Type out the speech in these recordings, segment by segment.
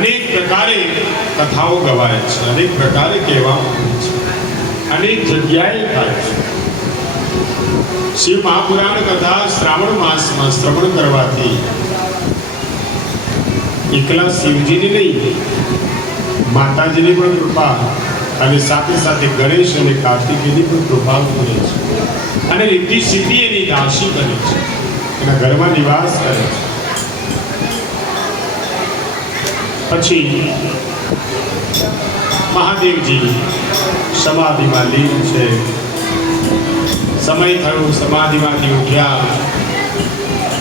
અનેક પ્રકારે કથાઓ ગવાય છે, અનેક પ્રકારે કહેવામાં આવે છે, અનેક જગ્યાએ થાય છે. શિવ મહાપુરાણ કથા શ્રાવણ માસમાં શ્રવણ કરવાથી એકલા શિવજીની નહીં, માતાજીની પણ કૃપા અને સાથે સાથે ગણેશ અને કાર્તિકેયની પણ કૃપા મળે છે અને રિદ્ધિ સિદ્ધિ એની રાશિ કરે છે, એના ઘરમાં નિવાસ કરે છે. પછી મહાદેવજી સમાધિમાં લીન છે. સમય થયો, સમાધિમાંથી ઉઠ્યા,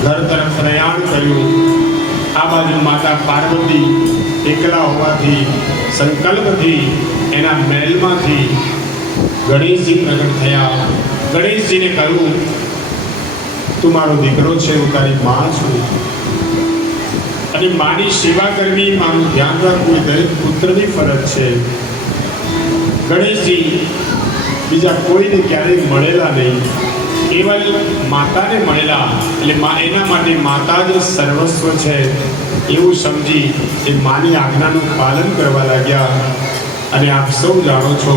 ઘર તરફ પ્રયાણ કર્યું. આ બાજુ માતા પાર્વતી એકલા હોવાથી સંકલ્પથી એના મહેલમાંથી ગણેશજી પ્રગટ થયા. ગણેશજીને કહ્યું, તું મારો દીકરો છે, હું તારી માં છું અને માની સેવા કરવી, મારું ધ્યાન રાખવું એ દરેક પુત્રની ફરજ છે. ગણેશજી બીજા કોઈને ક્યારેય મળેલા નહીં, કેવલ માતાને મળેલા, એટલે એના માટે માતા જ સર્વસ્વ છે એવું સમજી એ માની આજ્ઞાનું પાલન કરવા લાગ્યા. અને આપ સૌ જાણો છો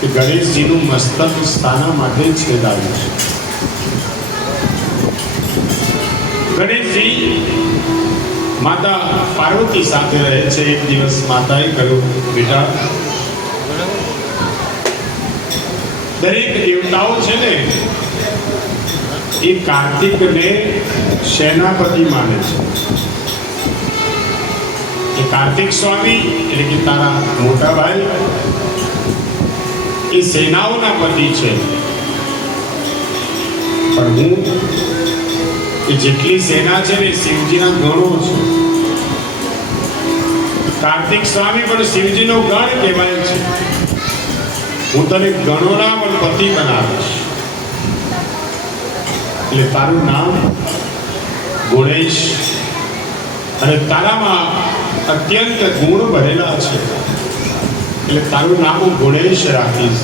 કે ગણેશજીનું મસ્તક સ્થાના માટે છેદાયું છે. ગણેશજી માતા પાર્વતી સાથે રહે છે. એક દિવસ માતાએ કહ્યું, બેટા, દરેક દેવતાઓ છે ને એ કાર્તિકને સેનાપતિ માને છે. એ કાર્તિક સ્વામી એટલે કે તારા મોટા ભાઈ એ સેનાઓના પતિ છે, પણ હું એ જેટલી સેના છે ને શિવજીના ગણો છું. કાર્તિક સ્વામી પણ શિવજીનો ગણ કહેવાય છે. હું તને ગણોના પણ પતિ બનાવીશ. એટલે તારું નામ ગુણેશ અને તારામાં અત્યંત ગુણ ભરેલા છે, એટલે તારું નામ હું ગુણેશ રાખીશ.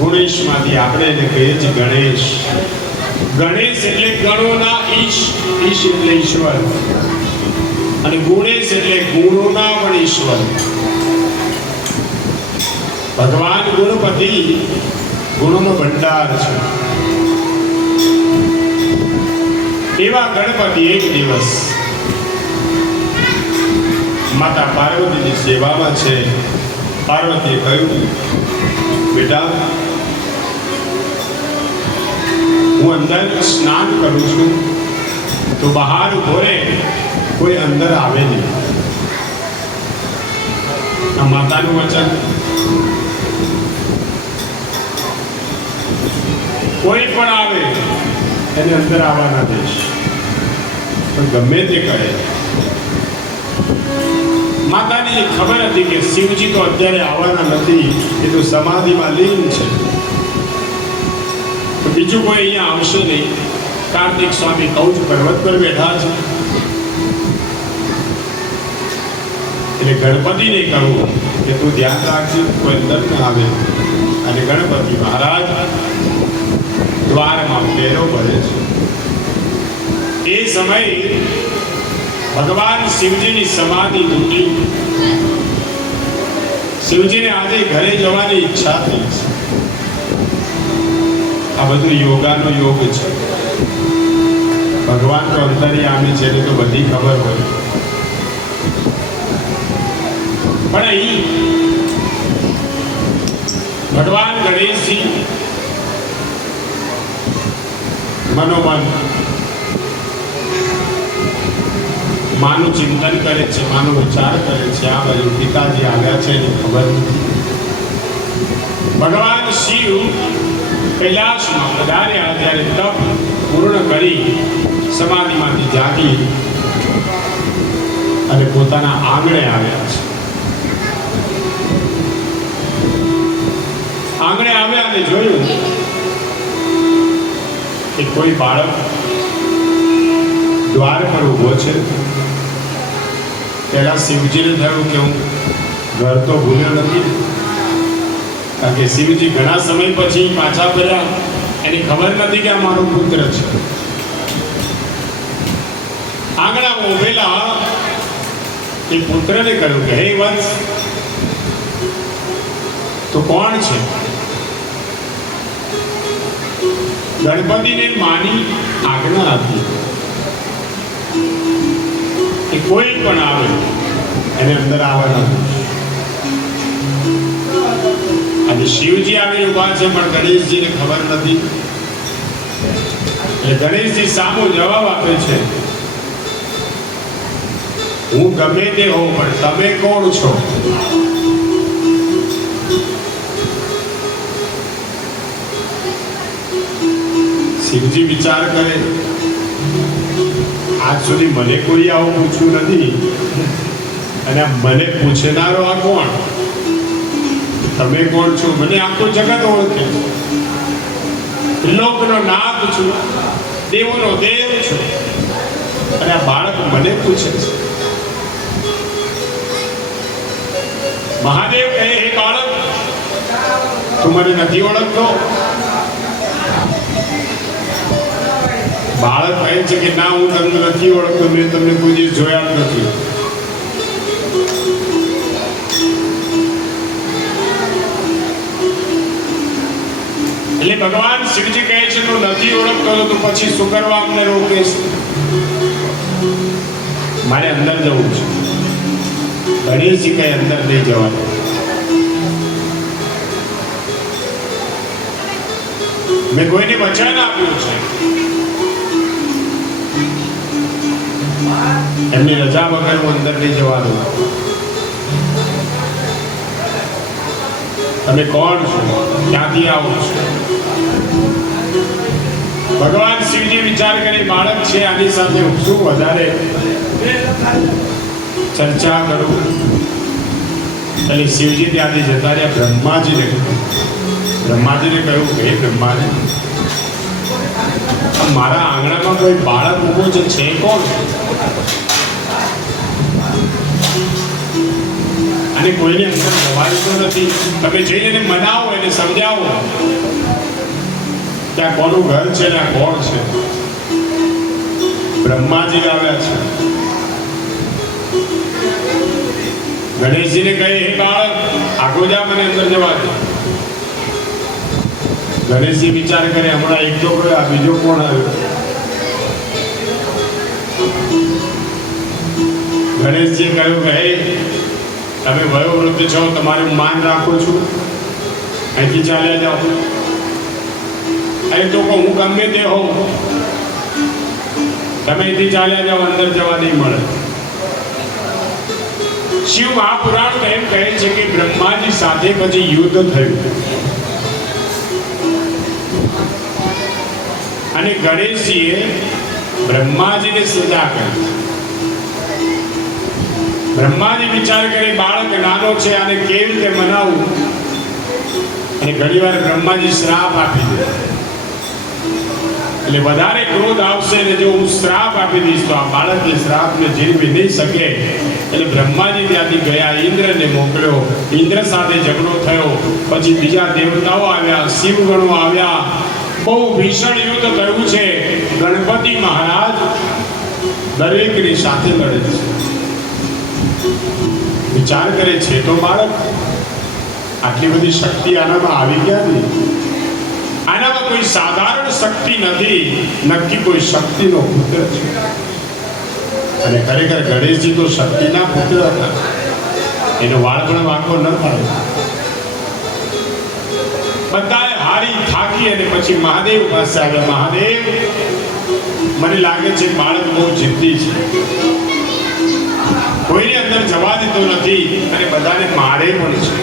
ગુણેશમાંથી આપણે એને કહીએ છીએ ગણેશ. ગણેશ એટલે ગણોના ઈશ, ઈશ એટલે ઈશ્વર, અને ગુણેશ એટલે ગુણોના પણ ઈશ્વર. ભગવાન ગુણપતિ ગુણોનો ભંડાર છે. એવા ગણપતિ એક દિવસ માતા પાર્વતીની સેવામાં છે. પાર્વતીએ કહ્યું, બેટા, હું અંદર સ્નાન કરું છું, તો બહાર ઉભો રહે, કોઈ અંદર આવે નહીં. આ માતાનું વચન. કોઈ પણ આવે એને અંદર આવવાના દઈશ, પણ ગમે તે કહે. માતાની ખબર હતી કે શિવજી તો અત્યારે આવવાના નથી, એ તો સમાધિમાં લીન છે, તો બીજું કોઈ અહીંયા આવશે નહીં. કાર્તિક સ્વામી કૌચ પર્વત પર બેઠા છે. એટલે ગણપતિને કહું કે તું ધ્યાન રાખજે, કોઈ અંદર ન આવે. અને ગણપતિ મહારાજ દ્વારમાં ફેરો ભરે છે. એ સમયે ભગવાન શિવજીની સમાધિ તૂટી. શિવજીને આજે ઘરે જવાની ઈચ્છા થઈ છે. આ બધું યોગાનો યોગ છે. ભગવાન તો અંતર્યામી છે, એની તો બધી ખબર હોય. પણ અહીં ભગવાન ગણેશજી મનોમન માનું ચિંતન કરે છે, માનો વિચાર કરે છે. આ બાજુ પિતાજી આવ્યા છે એની ખબર નથી. ભગવાન શિવ કૈલાસમાં પધાર્યા ત્યારે તપ પૂર્ણ કરી સમાધિમાંથી જાગી અને પોતાના આંગણે આવ્યા છે. આંગણે આવ્યા અને જોયું કે કોઈ બાળક દ્વાર પર ઊભો છે. પહેલા શિવજીને થયું કે હું ઘર તો ભૂલ્યો નથી, કારણ કે શિવજી ઘણા સમય પછી પાછા ફર્યા, એની ખબર નથી કે આ મારો પુત્ર છે. આંગણામાં ઉભેલા એ પુત્રને કહ્યું કે હે વત્સ, તો કોણ છે? ગણપતિને માની આજ્ઞા હતી કે કોઈ પણ આવે એને અંદર આવવાનું. આજે શિવજી આવીને ઉભા છે, પણ ગણેશજીને ખબર નથી. એટલે ગણેશજી સામો જવાબ આપે છે, હું ગમે તે હોઉં, પણ તમે કોણ છો? શિવજી વિચાર કરે, આજ સુધી મને કોઈ આવું પૂછ્યું નથી, અને મને પૂછનારો આ કોણ? તમે કોણ છો? મને આખું જગત ઓળખે, લોકનો નાથ છું, દેવોનો દેવ છું, અને આ બાળક મને પૂછે છે. મહાદેવ કહે, હે બાળક, તું મને નથી ઓળખતો? બાળક કહે છે કે ના, હું તમને નથી ઓળખતો, મેં તમને કોઈ દિવસ જોયા જ નથી. એટલે ભગવાન શિવજી કહે છે, તું નથી ઓળખતો તો પછી શું કરવા અમને રોકે છે? મારે અંદર જવું છે. ગણેશજી કઈ અંદર નહીં જવાનું. મેં કોઈને વચન આપ્યું છે, એમની રજા વગર હું અંદર નહીં જવાનું. તમે કોણ છો? ક્યાંથી આવો છો? ભગવાન શિવજી વિચાર કરી, બાળક છે, આની સાથે શું વધારે ચર્ચા કરું? એટલે શિવજી ત્યાંથી જતા રહ્યા બ્રહ્માજીને કહ્યું, હે બ્રહ્માજી, મારા આંગણામાં કોઈ બાળક ઊભો છે કોણ? અને કોઈને અંદર જવાનું નથી. તમે જઈને એને મનાવો, એને સમજાવો કે આ કોનું ઘર છે ને આ કોણ છે. બ્રહ્માજી આવ્યા છે. ગણેશજીને કહે, હે બાળક, આગો જા, મને અંદર જવા દે. ગણેશજી વિચાર કરે, હમણાં એક તો આ બીજો કોણ આવ્યો? ગણેશજીએ કહ્યું કે હે, તમે વયોવૃદ્ધ છો, તમારું માન રાખું છું, અહીંથી ચાલ્યા જાઓ. અહીં તો હું ગમે તે હોઉં, તમે અહીંથી ચાલ્યા જાઓ, અંદર જવા નહીં મળે. શિવ મહાપુરાણ એમ કહે છે કે બ્રહ્માજી સાથે પછી યુદ્ધ થયું, અને ગણેશજીએ બ્રહ્માજીને સજા કરી. બ્રહ્માજી વિચાર કરે, બાળક નાનો છે, આને કેવી રીતે મનાવું? અને ઘણીવાર બ્રહ્માજી શ્રાપ આપી દે. એટલે વધારે ક્રોધ આવશે ને જો હું શ્રાપ આપી દઈશ તો આ બાળક એ શ્રાપને ઝીલવી નહીં શકે. એટલે બ્રહ્માજી ત્યાંથી ગયા, ઇન્દ્રને મોકલ્યો. ઇન્દ્ર સાથે ઝઘડો થયો. પછી બીજા દેવતાઓ આવ્યા, શિવગણો આવ્યા. બહુ ભીષણ યુદ્ધ થયું છે. ગણપતિ મહારાજ દરેકની સાથે લડે છે. વિચાર કરે છે તો બાળક, આટલી બધી શક્તિ આનામાં આવી ક્યાંથી? આનામાં કોઈ સાધારણ શક્તિ નથી, નક્કી કોઈ શક્તિનો પુત્ર છે. અને ખરેખર ગણેશજી તો શક્તિના પુત્ર હતા. એનો વાળ પણ વાંકો ન થાય. બધાએ હારી થાકી અને પછી મહાદેવ પાસે આવ્યા. મહાદેવ, મને લાગે છે બાળક બહુ જિદ્દી છે, કોઈને અંદર જવા દેતો નથી અને બધાને મારે પણ છે.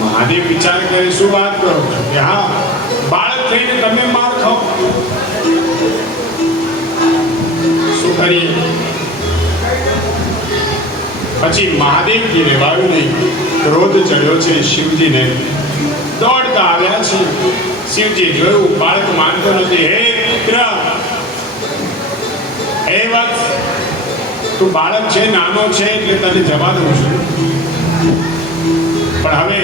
મહાદેવ વિચાર કરે, શું વાત કરો છો કે હા, બાળક થઈને તમે માર ખાઓ? શું કરીએ? પછી મહાદેવજી રેવાયું નહીં, ક્રોધ ચડ્યો છે શિવજીને. દોડતા આવ્યા છે. શિવજી જોયું, બાળક માનતો નથી. હે પુત્ર, હે વત્સ, તું બાળક છે, નાનો છે, એટલે તને જવા દઉં છું, પણ હવે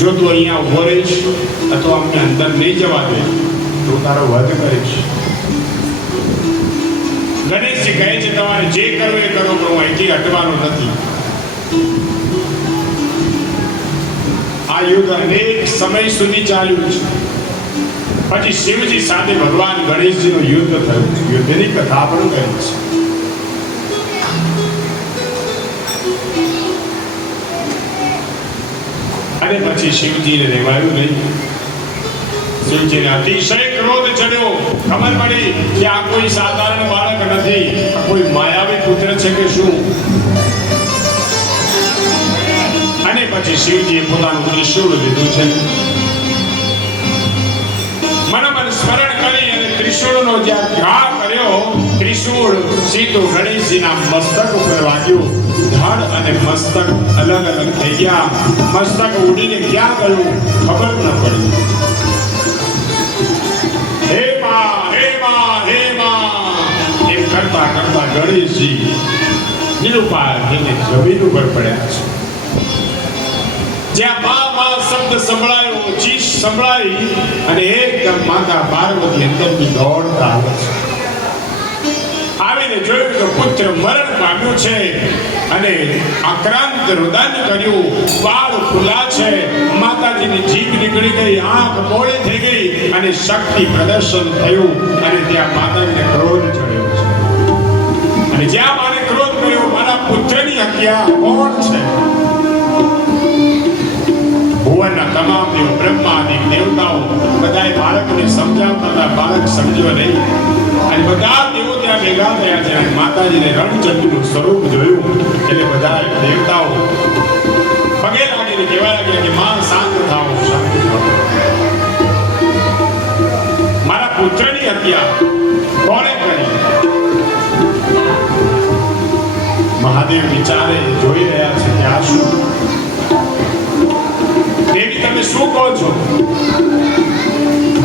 જો તું અહીંયા ઉભો રહીશ અથવા અમને અંદર નહીં જવા દે તો તારો વધ કરીશ. ગણેશજી કહે છે તમારે જે કરવું એ કરો, પણ હું અહીંથી હટવાનો નથી. આ યુદ્ધ અનેક સમય સુધી ચાલ્યું છે. પછી શિવજી સાથે ભગવાન ગણેશજીનું યુદ્ધ થયું. યુદ્ધની કથા પણ કરી છે. અને પછી શિવજીને રહેવાયું નહીં. શિવજીને અતિશય ક્રોધ ચડ્યો. ખબર પડી કે આ કોઈ સાધારણ બાળક નથી, આ કોઈ માયાવી પુત્ર છે કે શું. અને પછી શિવજીએ પોતાનું ત્રિશૂળ લીધું છે. મનમન સ્મરણ કરી અને ત્રિશૂળનો જ્યાં ઘા કર્યો, ત્રિશૂળ સીધું ગણેશજીના મસ્તક ઉપર વાગ્યું. ધડ અને મસ્તક અલગ અલગ થઈ ગયા. મસ્તક ઉડીને ક્યાં ગયું ખબર ન પડી. હે માં, હે માં, હે માં એમ કરતા કરતા ગણેશજી નિરુપાય થઈને જમીન ઉપર પડ્યા છે. જ્યાં મા મા શબ્દ સંભળાયો, ચીસ સંભળાઈ અને એકદમ માતા પાર્વતી અંદરથી દોડતા આવે છે. આવીને જોયું તો પુત્ર મરણ પામ્યો છે અને આક્રાંત રુદન કર્યું. વાળ ખુલ્લા છે. માતાજીની જીભ નીકળી ગઈ, આંખ મોડી થઈ ગઈ અને શક્તિ પ્રદર્શન થયું. અને ત્યાં માતાજીને ક્રોધ ચડ્યો છે. અને જ્યાં મારે ક્રોધ કર્યો, મારા પુત્રની હત્યા કોણ છે? ભુવનના તમામ દેવ, બ્રહ્માદિક દેવતાઓ બધાએ બાળકને સમજાવતા હતા. બાળક સમજ્યો નહીં અને બધા દેવો ત્યાં ભેગા થયા છે. માતાજીને રણચંડીનું સ્વરૂપ જોયું એટલે બધા દેવતાઓ પગે લાગીને કહેવા લાગ્યા કે માં શાંત થાઓ, શાંત થાઓ. મારા પુત્રની હત્યા કોણે કરી? મહાદેવ વિચારે જોઈ રહ્યા છે કે આ શું? દેવી તમે શું કહો છો?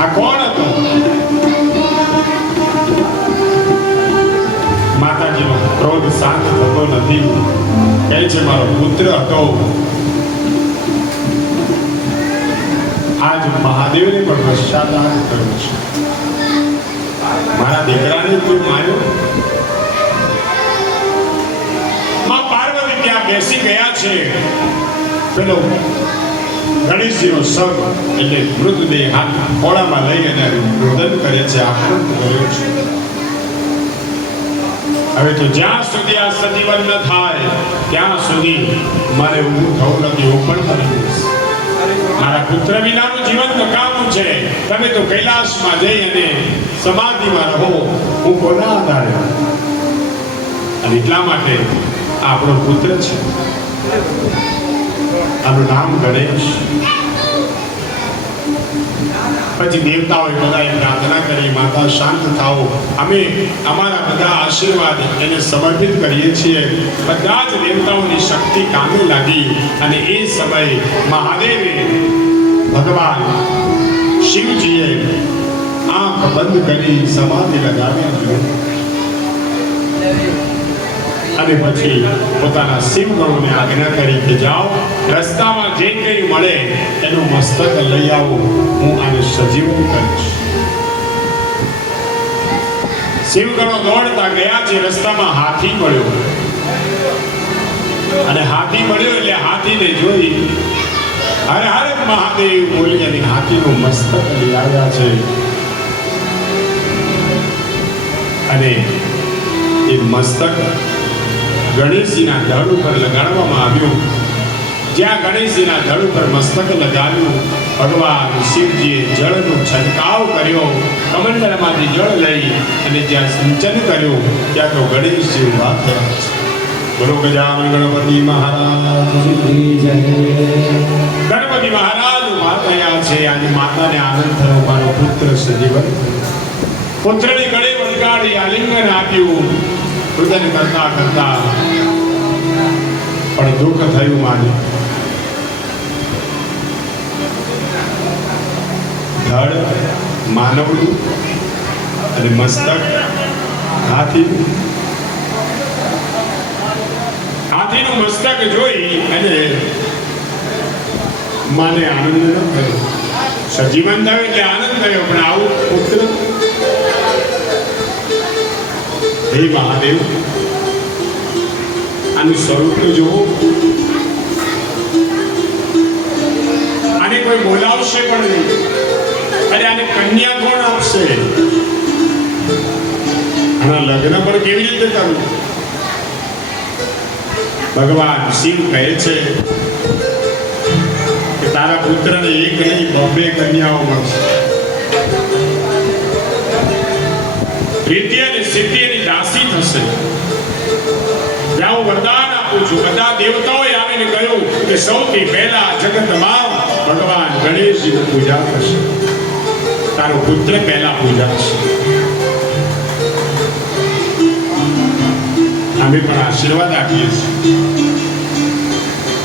આ કોણ હતો? માતાજીનો ક્રોધ શાંત થતો નથી. કહે છે મારો પુત્ર હતો. આજ મહાદેવને પણ પશ્ચાતાપ કર્યો છે. મારા દીકરાને કોઈ માર્યો? માં પાર્વતી ત્યાં બેસી ગયા છે. પેલો ગણેશજીનો શવ એટલે મૃતદેહ હાથ ખોળામાં લઈ અને રુદન કરે છે, આક્રંદ કર્યો છે. હવે તો જ્યાં સુધી આ સજીવન ન થાય ત્યાં સુધી મારે ઊભું થવું નથી. હું પણ કરી દઈશ. મારા પુત્ર વિનાનું જીવન નકામું છે. તમે તો કૈલાસમાં જઈ અને સમાધિમાં રહો. હું કોના આધારે? અને એટલા માટે આપણો પુત્ર છે. આનું નામ ગણેશ. પછી દેવતાઓએ બધાએ પ્રાર્થના કરી, માતા શાંત થાઓ. અમે અમારા બધા આશીર્વાદ એને સમર્પિત કરીએ છીએ. બધા જ દેવતાઓની શક્તિ કામે લાગી અને એ સમયે મહાદેવે ભગવાન શિવજીએ આંખ બંધ કરી સમાધિ લગાવી અને પછી પોતાના શિવગણોને આજ્ઞા કરી કે જાઓ, રસ્તામાં જે કંઈ મળે એનું મસ્તક લઈ આવો, હું આને સજીવન કરીશ. શિવગણો દોડતા ગયા છે. રસ્તામાં હાથી મળ્યો અને હાથી મળ્યો એટલે હાથીને જોઈ હર હર મહાદેવ બોલી અને હાથીનું મસ્તક લઈ આવ્યા છે. અને એ મસ્તક ગણેશજીના ધડ ઉપર લગાડવામાં આવ્યું. જ્યાં ગણેશજીના ધડ ઉપર મસ્તક લગાવ્યું, ભગવાન શિવજીએ જળનો છંટકાવ કર્યો. કમંડળમાંથી જળ લઈ અને જ્યાં સિંચન કર્યું ત્યાં તો ગણેશજી ઉભા થયા છે. બોલો ગજાનન ગણપતિ મહારાજ કી જય. ગણપતિ મહારાજ ઉભા થયા છે. આજે માતાને આનંદ થયો, મારો પુત્ર સજીવન. પુત્રની ગળે વળગાડી આલિંગન આપ્યું. રુદન કરતા કરતા પણ દુઃખ થયું. માને ધડ માનવનું અને મસ્તક હાથીનું મસ્તક જોઈ અને માને આનંદ ન થયો. સજીવન થયો એટલે આનંદ થયો, પણ આવું પુત્ર હે મહાદેવ, આનું સ્વરૂપ જુઓ. આને કોઈ બોલાવશે પણ નહીં. અરે આને કન્યા કોણ આપશે? આના લગ્ન પર કેવી રીતે કરવું? ભગવાન શિવ કહે છે કે તારા પુત્રને એક નહીં 2 કન્યાઓ મળશે. પ્રીતિ અને સિદ્ધિની દાસી થશે. જ્યાં હું વરદાન આપું છું, બધા દેવતાઓએ આવીને કહ્યું કે સૌથી પહેલા જગતમાં ભગવાન ગણેશજીની પૂજા થશે. તારો પુત્ર પહેલા પૂજા થશે. અમે પણ આશીર્વાદ આપીએ છીએ.